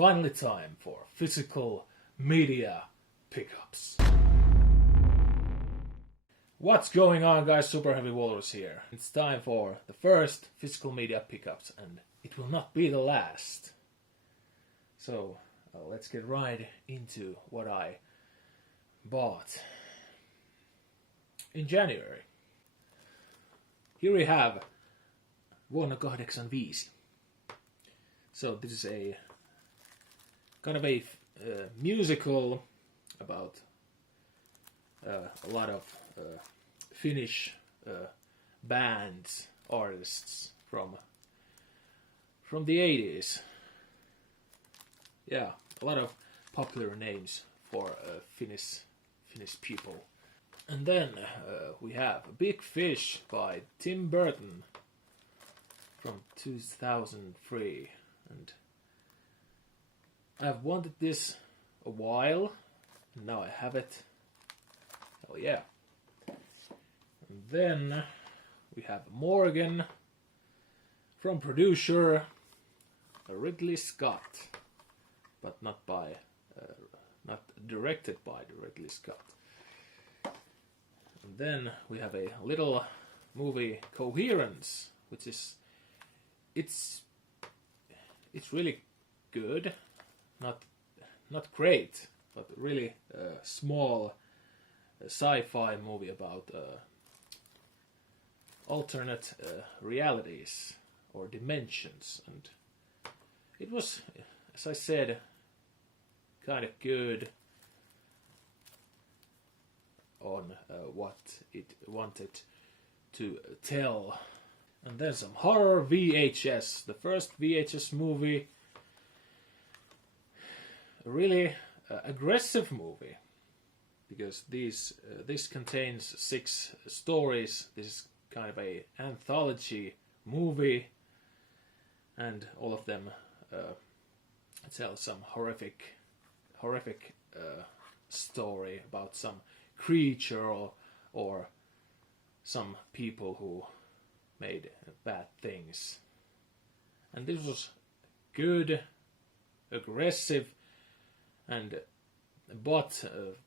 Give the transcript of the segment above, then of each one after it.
finally time for physical media pickups. What's going on, guys? Super Heavy Walrus here. It's time for the first physical media pickups, and it will not be the last. So let's get right into what I bought in January. Here we have Vuonna 85. So this is a kind of a musical about a lot of Finnish bands, artists from the 80s. Yeah, a lot of popular names for Finnish people. And then we have Big Fish by Tim Burton from 2003. And I've wanted this a while, and now I have it. Oh yeah. And then we have Morgan from producer Ridley Scott, but not directed by Ridley Scott. And then we have a little movie, Coherence, which is it's really good, not great, but really small sci-fi movie about alternate realities or dimensions, and it was, as I said, kind of good on what it wanted to tell. And then some horror VHS, the first VHS movie, a really aggressive movie, because this contains 6 stories. This is kind of a anthology movie, and all of them tell some horrific story about some creature or some people who made bad things. And this was good, aggressive, but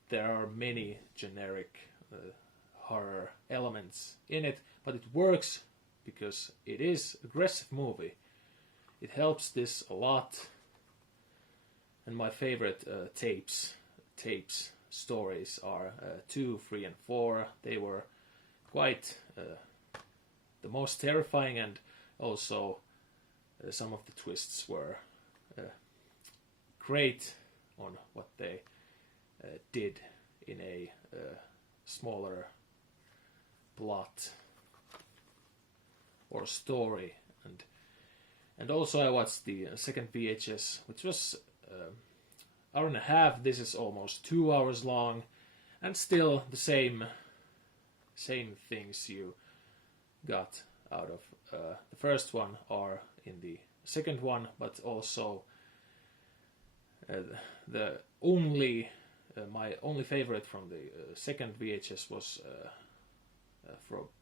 there are many generic horror elements in it, but it works because it is an aggressive movie. It helps this a lot. And my favorite tapes stories are 2, 3, and 4. They were quite the most terrifying, and also some of the twists were great on what they did in a smaller plot or story. And also I watched the second VHS, which was hour and a half. This is almost 2 hours long, and still the same things you got out of the first one are in the second one, but also the only my only favorite from the second VHS was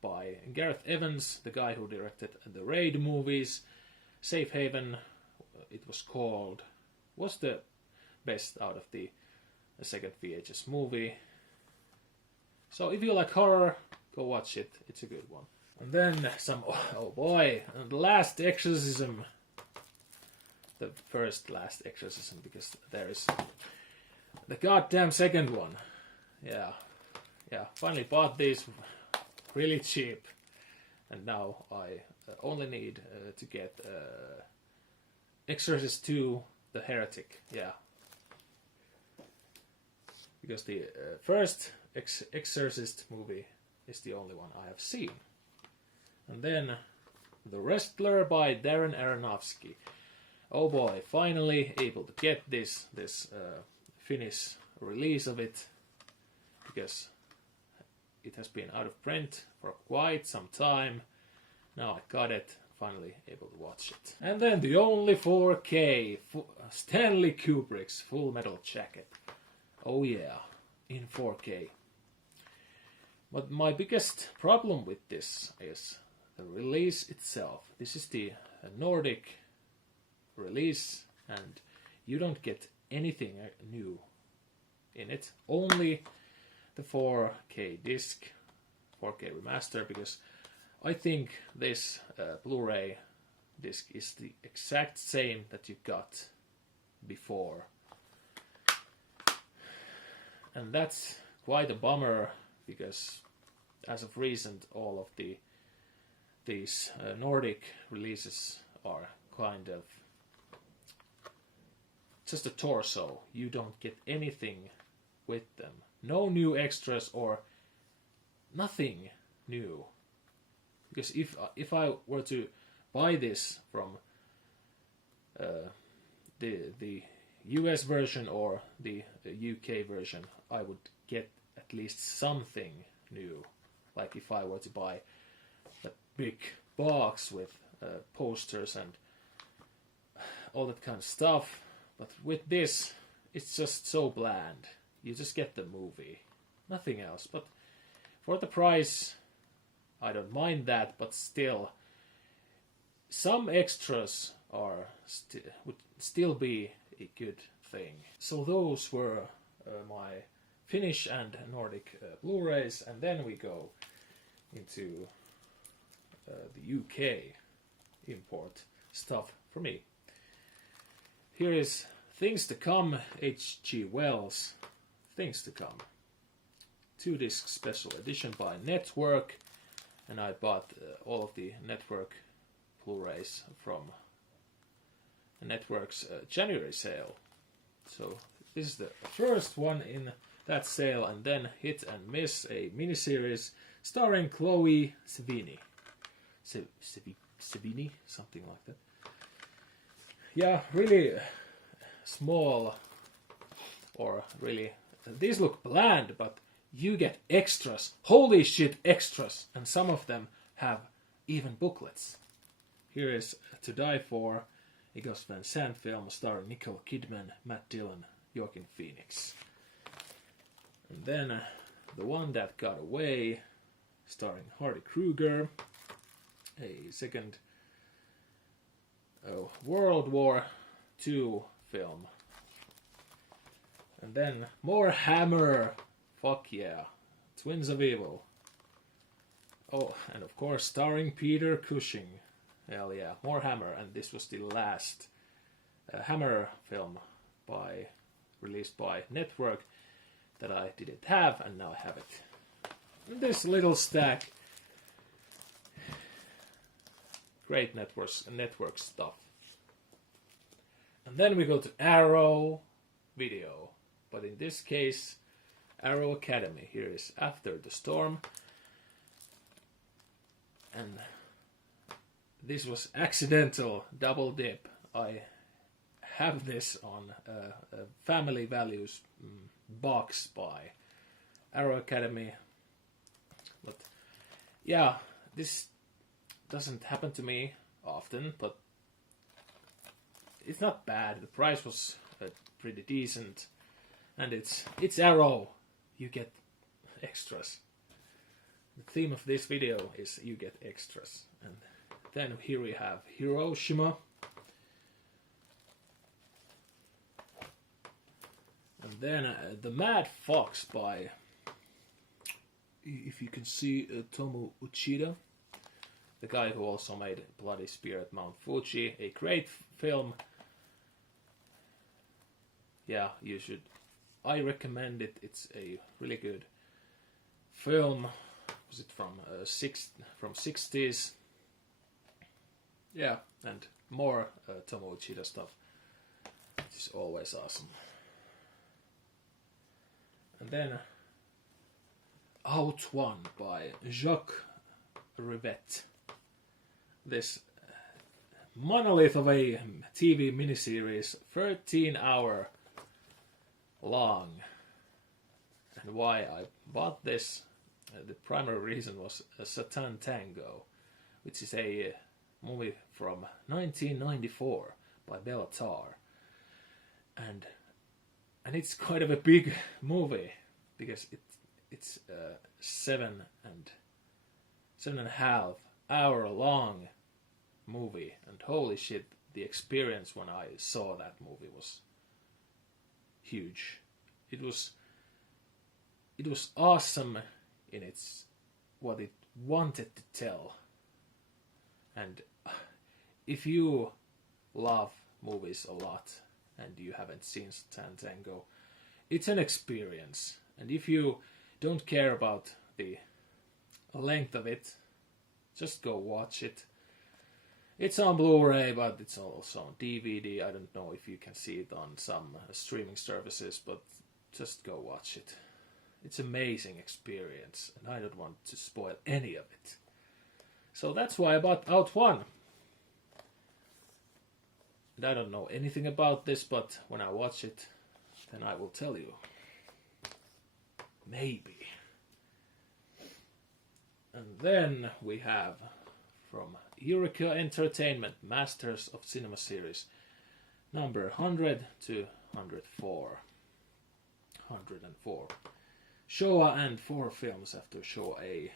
by Gareth Evans, the guy who directed the Raid movies. Safe Haven, it was called, was the best out of the second VHS movie. So if you like horror, go watch it. It's a good one. And then some, oh boy, and the Last Exorcism. The first Last Exorcism, because there is the goddamn second one. Yeah, finally bought these really cheap. And now I only need to get Exorcist 2, The Heretic. Yeah. Because the first Exorcist movie is the only one I have seen. And then The Wrestler by Darren Aronofsky. Oh boy, finally able to get this Finnish release of it, because it has been out of print for quite some time. Now I got it, finally able to watch it. And then the only 4K, Stanley Kubrick's Full Metal Jacket. Oh yeah, in 4K. But my biggest problem with this is the release itself. This is the Nordic release, and you don't get anything new in it. Only the 4K disc, 4K remaster, because I think this Blu-ray disc is the exact same that you got before. And that's quite a bummer, because as of recent, all of these Nordic releases are kind of just a torso. You don't get anything with them. No new extras or nothing new. Because if I were to buy this from the US version or the UK version, I would get at least something new. Like if I were to buy a big box with posters and all that kind of stuff. But with this, it's just so bland. You just get the movie, nothing else. But for the price, I don't mind that. But still, some extras would still be a good thing. So those were my Finnish and Nordic Blu-rays, and then we go into the UK import stuff for me. Here is Things to Come, H.G. Wells, Things to Come. 2-disc special edition by Network, and I bought all of the Network Blu-rays from Network's January sale. So this is the first one in that sale, and then Hit and Miss, a miniseries starring Chloe Sevigny. Sevigny? Something like that. Yeah, really small, or really, these look bland, but you get extras. Holy shit, extras! And some of them have even booklets. Here is To Die For, a Gus Van Sant film starring Nicole Kidman, Matt Dillon, Joaquin Phoenix. And then The One That Got Away, starring Hardy Kruger, a second World War II film. And then more Hammer, fuck yeah, Twins of Evil. Oh, and of course starring Peter Cushing. Hell yeah, more Hammer, and this was the last Hammer film released by Network that I didn't have, and now I have it. And this little stack, great network stuff. And then we go to Arrow Video, but in this case, Arrow Academy. Here is After the Storm, and this was accidental double dip. I have this on a Family Values box by Arrow Academy. But yeah, this doesn't happen to me often, but it's not bad. The price was pretty decent, and it's Arrow. You get extras. The theme of this video is you get extras. And then here we have Hiroshima. And then The Mad Fox by, if you can see, Tomo Uchida, the guy who also made Bloody Spear at Mount Fuji, a great film. Yeah, you should. I recommend it. It's a really good film. Was it from 60s? Yeah, and more Tomo Uchida stuff. It's always awesome. And then Out One by Jacques Rivette. This monolith of a TV miniseries, 13-hour long. And why I bought this, the primary reason was Satan Tango, which is a movie from 1994 by Bela Tarr. And it's kind of a big movie, because it's 7.5 hour long movie, and holy shit, the experience when I saw that movie was huge. It was awesome in its what it wanted to tell. And if you love movies a lot and you haven't seen Tango, it's an experience. And if you don't care about the length of it, just go watch it. It's on Blu-ray, but it's also on DVD. I don't know if you can see it on some streaming services, but just go watch it. It's an amazing experience, and I don't want to spoil any of it. So that's why I bought out one. And I don't know anything about this, but when I watch it, then I will tell you. Maybe. And then we have from Eureka Entertainment, Masters of Cinema series, number 100 to 104. 104. Showa and 4 films after Showa A.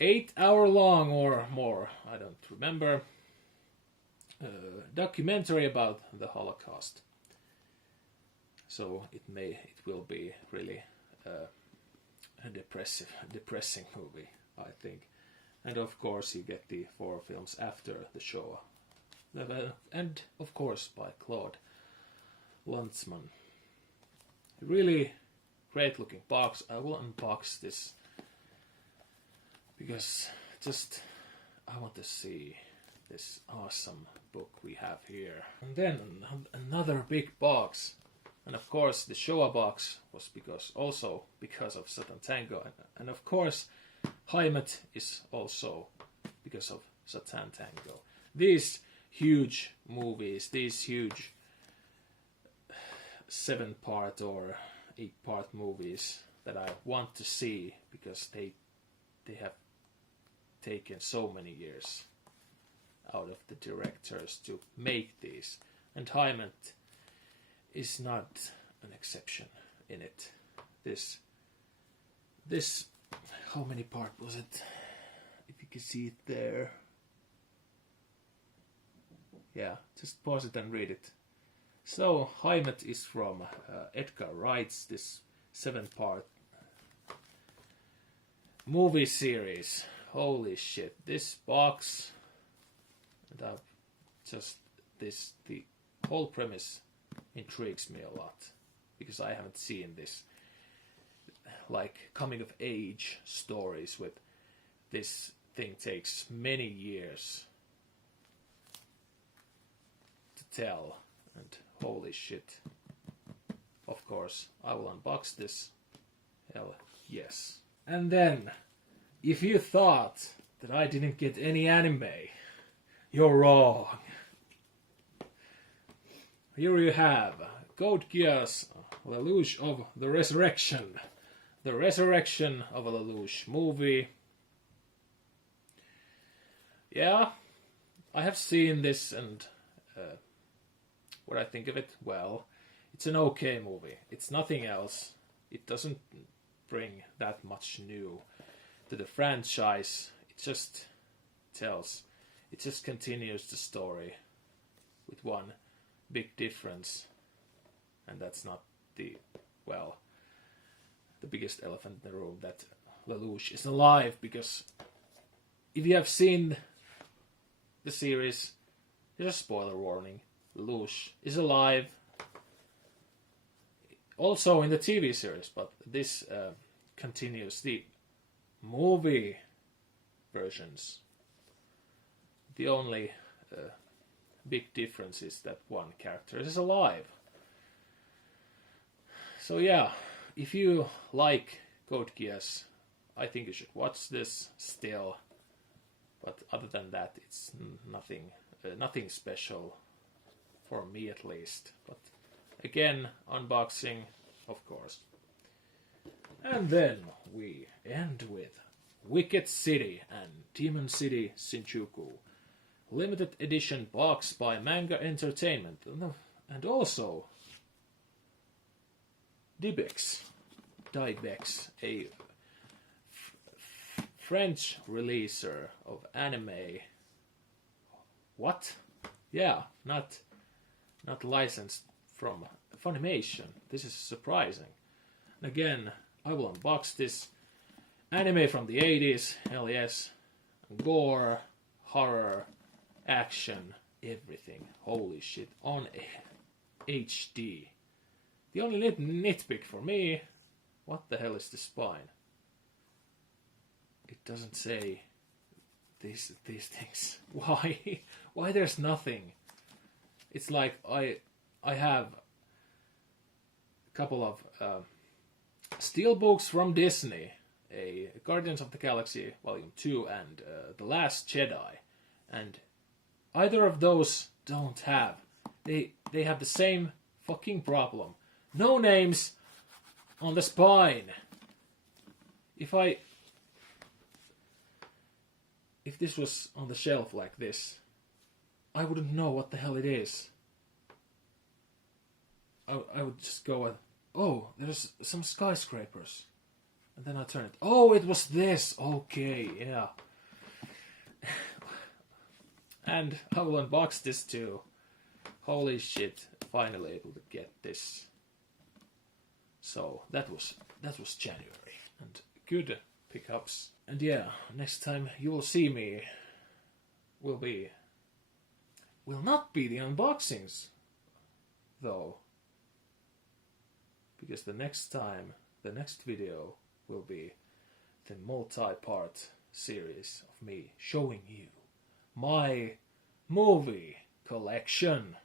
8-hour long or more, I don't remember. Documentary about the Holocaust. So it will be really a depressing movie, I think. And of course you get the 4 films after the Showa. And of course by Claude Lanzmann. Really great looking box. I will unbox this because just I want to see this awesome book we have here. And then another big box. And of course the Showa box was because of Satan Tango. And of course Heimet is also because of Satan Tango. These huge movies, these huge 7-part or 8-part movies that I want to see because they have taken so many years out of the directors to make these. And Heimet is not an exception in it. This how many part was it? If you can see it there. Yeah, just pause it and read it. So, Heimet is from Edgar Wright's this 7-part movie series. Holy shit, this box, and the whole premise intrigues me a lot, because I haven't seen this like coming of age stories with this thing takes many years to tell, and holy shit. Of course, I will unbox this. Hell yes. And then, if you thought that I didn't get any anime, you're wrong. Here you have Code Geass Lelouch of the Resurrection. The Resurrection of a Lelouch movie. Yeah, I have seen this, and what I think of it, well, it's an okay movie. It's nothing else. It doesn't bring that much new to the franchise. It just continues the story with one big difference, and that's not the biggest elephant in the room, that Lelouch is alive, because if you have seen the series, there's a spoiler warning. Lelouch is alive, also in the TV series, but this continues the movie versions. The only big difference is that one character is alive. So yeah, if you like Code Geass, I think you should watch this still. But other than that, it's nothing special for me, at least. But again, unboxing, of course. And then we end with Wicked City and Demon City Shinjuku. Limited edition box by Manga Entertainment. And also Dybex, a French releaser of anime. What? Yeah, not licensed from Funimation. This is surprising. And again, I will unbox this anime from the 80s. Hell yes. Gore, horror, action, everything. Holy shit. On HD. The only nitpick for me, what the hell is the spine? It doesn't say these things. Why? Why there's nothing? It's like I have a couple of steel books from Disney, a Guardians of the Galaxy Volume 2 and The Last Jedi, and either of those don't have. They have the same fucking problem. No names on the spine. If this was on the shelf like this, I wouldn't know what the hell it is. I would just go and, oh, there's some skyscrapers. And then I turn it. Oh, it was this. Okay, yeah. And I will unbox this too. Holy shit, finally able to get this. So that was January. And good pickups. And yeah, next time you will see me will not be the unboxings though. Because the next video will be the multi-part series of me showing you my movie collection.